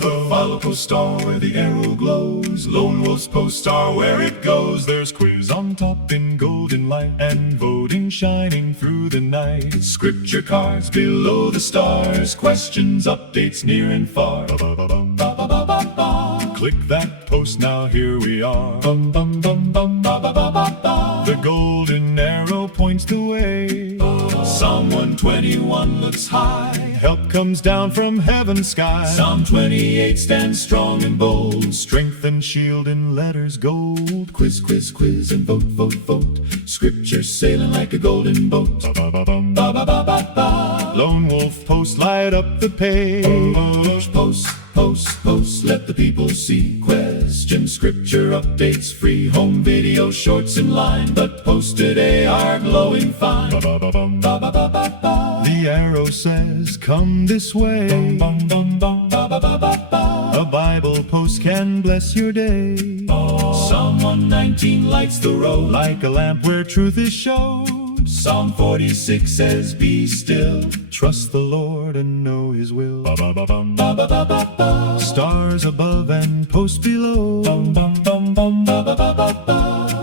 The follow post star where the arrow glows, Lone Wolf's post star where it goes. There's quiz on top in golden light, and voting shining through the night. Scripture cards below the stars, questions, updates near and far. Click that post now, here we are. The golden arrow points the way. Psalm 121 looks high, help comes down from heaven's sky. Psalm 28 stands strong and bold, strength and shield in letters gold. Quiz, quiz, quiz, and vote, vote, vote, Scripture sailing like a golden boat. Lone Wolf post light up the page. Post, post, post, let the people see. Questions, scripture updates, free home video shorts in line, but post today are glowing fine. The arrow says, come this way. A Bible post can bless your day. Psalm 119 lights the road, like a lamp where truth is showed. Psalm 46 says, be still, trust the Lord and know His will. Stars above and posts below,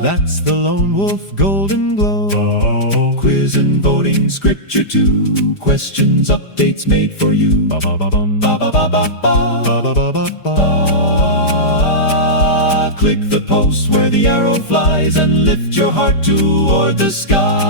that's the Lone Wolf golden glow. Quiz and voting, scripture too, questions, updates made for you. Click the post where the arrow flies, and lift your heart toward the sky.